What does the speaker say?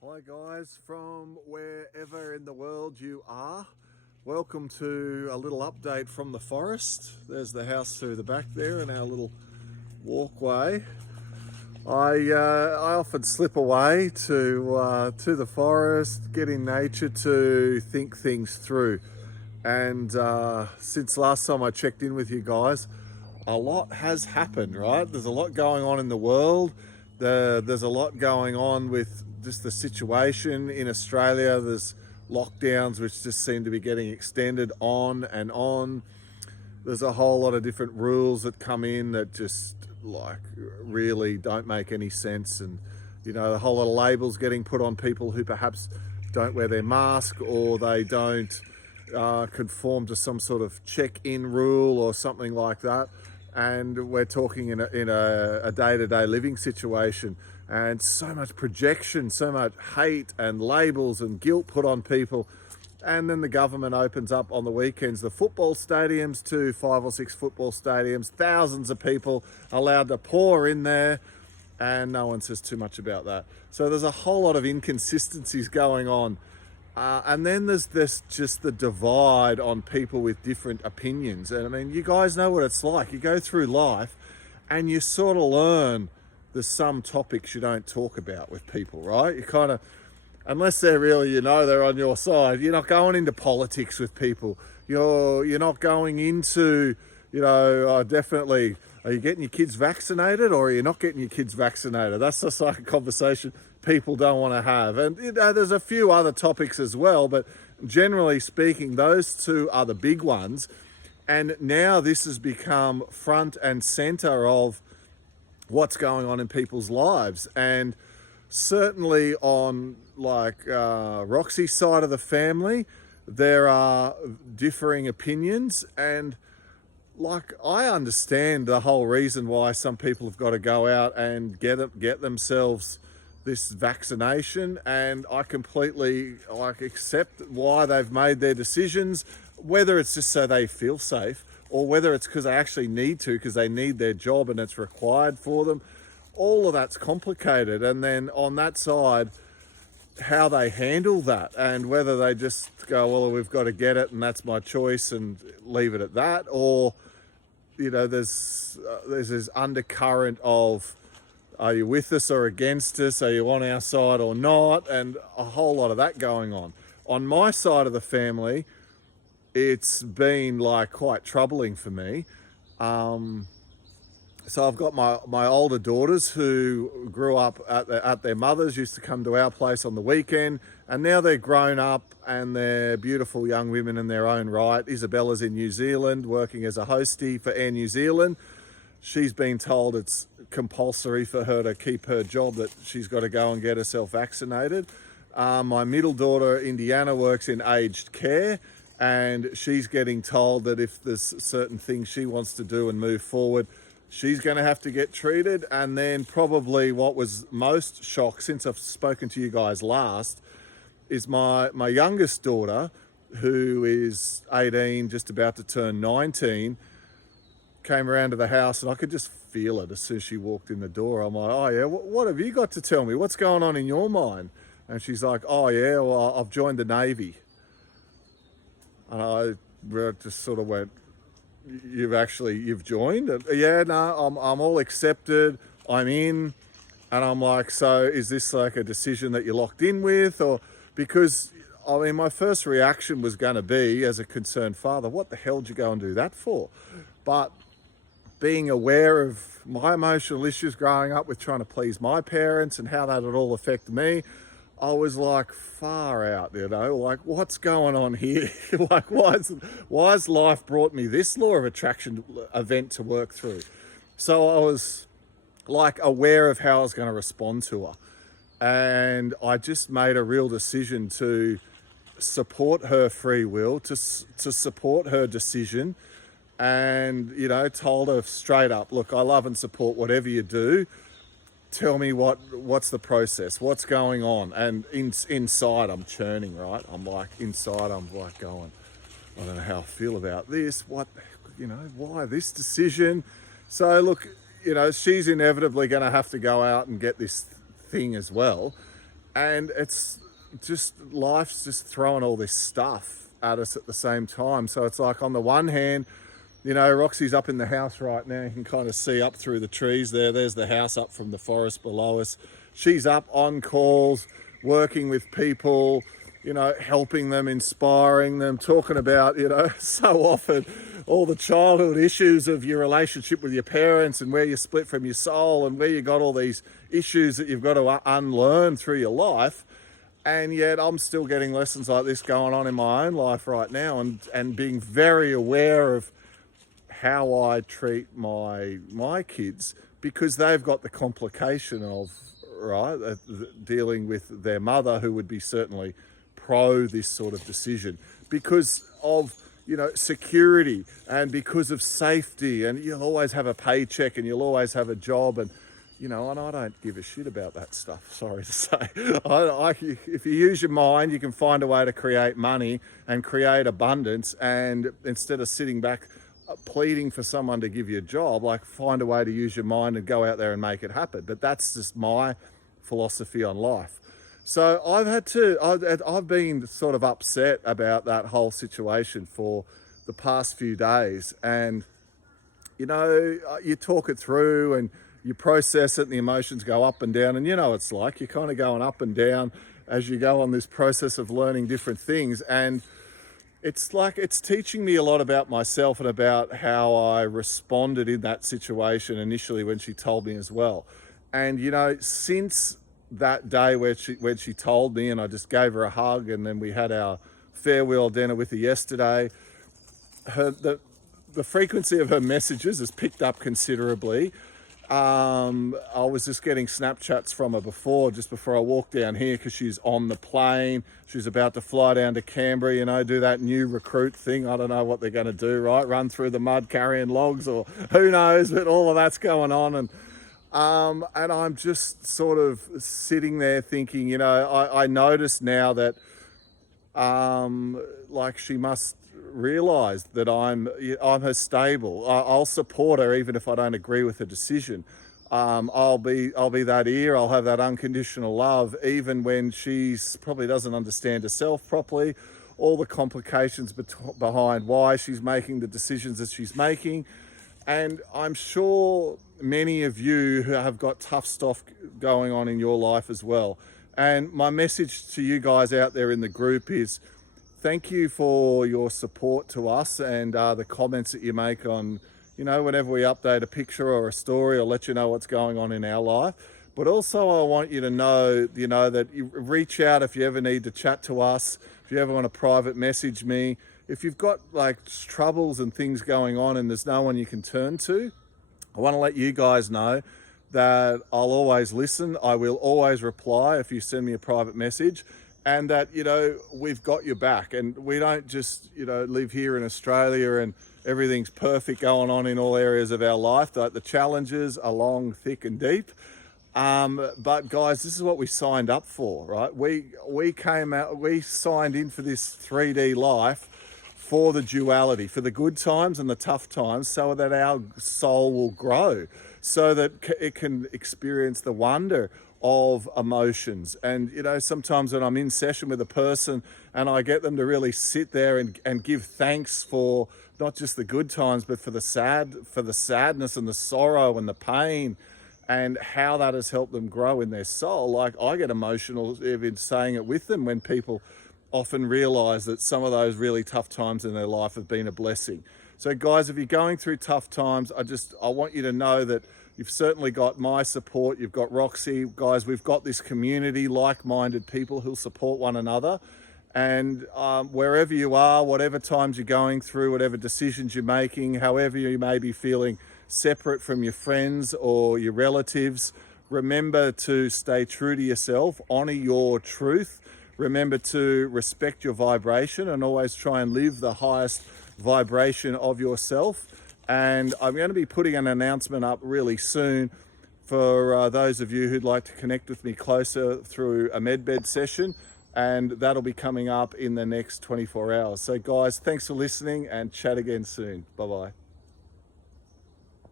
Hi guys, from wherever in the world you are. Welcome to a little update from the forest. There's the house through the back there and our little walkway. I often slip away to the forest, get in nature to think things through. And since last time I checked in with you guys, a lot has happened, right? There's a lot going on in the world. There's a lot going on with just the situation in Australia. There's lockdowns which just seem to be getting extended on and on. There's a whole lot of different rules that come in that just like really don't make any sense, and a whole lot of labels getting put on people who perhaps don't wear their mask, or they don't conform to some sort of check-in rule or something like that. And we're talking in a day-to-day living situation, and so much projection, so much hate and labels and guilt put on people. And then the government opens up on the weekends the football stadiums to 5 or 6 football stadiums, thousands of people allowed to pour in there, and no one says too much about that. So there's a whole lot of inconsistencies going on. And then there's just the divide on people with different opinions. And I mean, you guys know what it's like. You go through life and you sort of learn there's some topics you don't talk about with people, right? You kind of, unless they're really, they're on your side, you're not going into politics with people. You're not going into, definitely, are you getting your kids vaccinated or are you not getting your kids vaccinated? That's just like a conversation people don't want to have. And there's a few other topics as well, but generally speaking, those two are the big ones. And now this has become front and center of what's going on in people's lives. And certainly on Roxy's side of the family, there are differing opinions. And I understand the whole reason why some people have got to go out and get themselves this vaccination, and I completely accept why they've made their decisions, whether it's just so they feel safe or whether it's because they actually need to, because they need their job and it's required for them. All of that's complicated. And then on that side, how they handle that, and whether they just go, well, we've got to get it and that's my choice and leave it at that, or there's this undercurrent of, are you with us or against us? Are you on our side or not? And a whole lot of that going on. On my side of the family, it's been quite troubling for me. So I've got my older daughters who grew up at their mother's, used to come to our place on the weekend, and now they're grown up and they're beautiful young women in their own right. Isabella's in New Zealand working as a hostie for Air New Zealand. She's been told it's compulsory for her to keep her job, that she's got to go and get herself vaccinated. My middle daughter, Indiana, works in aged care, and she's getting told that if there's certain things she wants to do and move forward, she's going to have to get treated. And then probably what was most shock since I've spoken to you guys last is my youngest daughter, who is 18, just about to turn 19, came around to the house, and I could just feel it as soon as she walked in the door. I'm like, oh yeah, what have you got to tell me? What's going on in your mind? And she's like, oh yeah, well, I've joined the Navy. And I just sort of went, you've joined? And, yeah, no, I'm all accepted, I'm in. And I'm like, so is this like a decision that you're locked in with? Or, because I mean, my first reaction was going to be, as a concerned father, what the hell did you go and do that for? But being aware of my emotional issues growing up with trying to please my parents and how that would all affect me, I was like, far out, what's going on here? Why has life brought me this law of attraction event to work through? So I was aware of how I was going to respond to her. And I just made a real decision to support her free will, to support her decision, and told her straight up, look, I love and support whatever you do. Tell me what's the process, what's going on. And inside I'm churning, right? I'm inside I'm going, I don't know how I feel about this, why this decision? So look, she's inevitably going to have to go out and get this thing as well. And it's just, life's just throwing all this stuff at us at the same time. So it's like, on the one hand, you know, Roxy's up in the house right now. You can kind of see up through the trees there. There's the house up from the forest below us. She's up on calls, working with people, you know, helping them, inspiring them, talking about, you know, so often all the childhood issues of your relationship with your parents and where you split from your soul and where you got all these issues that you've got to unlearn through your life. And yet I'm still getting lessons like this going on in my own life right now, and being very aware of how I treat my kids, because they've got the complication of, right, dealing with their mother, who would be certainly pro this sort of decision because of, you know, security and because of safety, and you'll always have a paycheck and you'll always have a job, and you know, and I don't give a shit about that stuff, sorry to say. If you use your mind, you can find a way to create money and create abundance, and instead of sitting back pleading for someone to give you a job, like, find a way to use your mind and go out there and make it happen. But that's just my philosophy on life. So I've been sort of upset about that whole situation for the past few days. And, you know, you talk it through and you process it and the emotions go up and down. And you know, it's like, you're kind of going up and down as you go on this process of learning different things. And it's like, it's teaching me a lot about myself and about how I responded in that situation initially when she told me as well. And, you know, since that day when she told me, and I just gave her a hug, and then we had our farewell dinner with her yesterday, the frequency of her messages has picked up considerably. I was just getting Snapchats from her just before I walked down here, because she's on the plane. She's about to fly down to Canberra, you know, do that new recruit thing. I don't know what they're going to do, right? Run through the mud carrying logs, or who knows, but all of that's going on. And I'm just sort of sitting there thinking, you know, I notice now that, like, she must realize that I'm her stable. I'll support her even if I don't agree with her decision. I'll be that ear. I'll have that unconditional love, even when she's probably doesn't understand herself properly, all the complications behind why she's making the decisions that she's making. And I'm sure many of you who have got tough stuff going on in your life as well. And my message to you guys out there in the group is, thank you for your support to us and the comments that you make on, you know, whenever we update a picture or a story or let you know what's going on in our life. But also I want you to know, you know, that you reach out if you ever need to chat to us, if you ever want to private message me. If you've got like troubles and things going on and there's no one you can turn to, I want to let you guys know that I'll always listen. I will always reply if you send me a private message. And that, you know, we've got your back, and we don't just, you know, live here in Australia and everything's perfect going on in all areas of our life. Like, the challenges are long, thick and deep. But guys, this is what we signed up for, right? We signed in for this 3D life for the duality, for the good times and the tough times, so that our soul will grow, so that it can experience the wonder of emotions. And, you know, sometimes when I'm in session with a person and I get them to really sit there and give thanks for not just the good times, but for the sadness and the sorrow and the pain, and how that has helped them grow in their soul. Like, I get emotional even saying it with them, when people often realize that some of those really tough times in their life have been a blessing. So guys, if you're going through tough times, I want you to know that you've certainly got my support. You've got Roxy. Guys, we've got this community, like-minded people who'll support one another. And wherever you are, whatever times you're going through, whatever decisions you're making, however you may be feeling separate from your friends or your relatives, remember to stay true to yourself, honor your truth. Remember to respect your vibration and always try and live the highest vibration of yourself. And I'm going to be putting an announcement up really soon for those of you who'd like to connect with me closer through a medbed session, and that'll be coming up in the next 24 hours. So guys, thanks for listening, and chat again soon. Bye-bye.